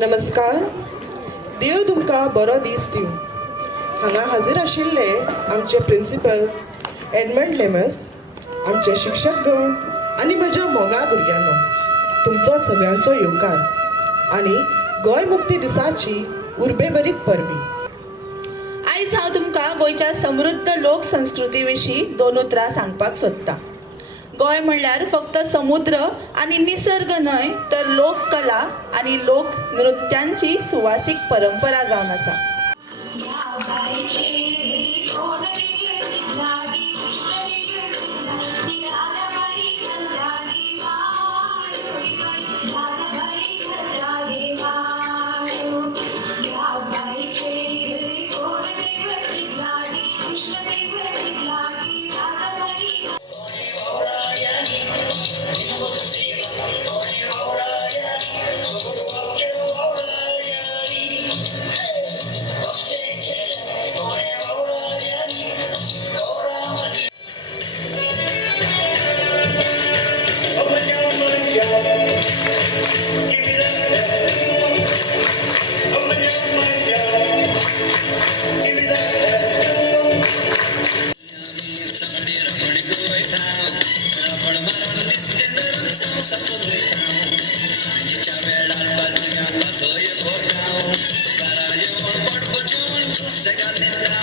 नमस्कार. देव तुमकां बरो दीस दिवं. हांगा हाजीर आशिल्ले आमचे प्रिंसिपल एडमंड लेमस, आमचे शिक्षकगण आनी म्हज्या मोगा भुरग्यांनो, तुमचो सगळ्यांचो येवकार आनी गोंय मुक्ती दिसाची उर्बेभरीत परबी. आयज हांव तुमकां गोंयच्या समृद्ध लोक संस्कृती विशीं 2 उतरां सांगपाक सोदतां. गोंय म्हणल्यार फक्त समुद्र आनी निसर्ग न्हय, तर लोककला आनी लोक नृत्यांची सुवासीक परंपरा जावन आसा. Soy el portao, para yo por pochón, se gana.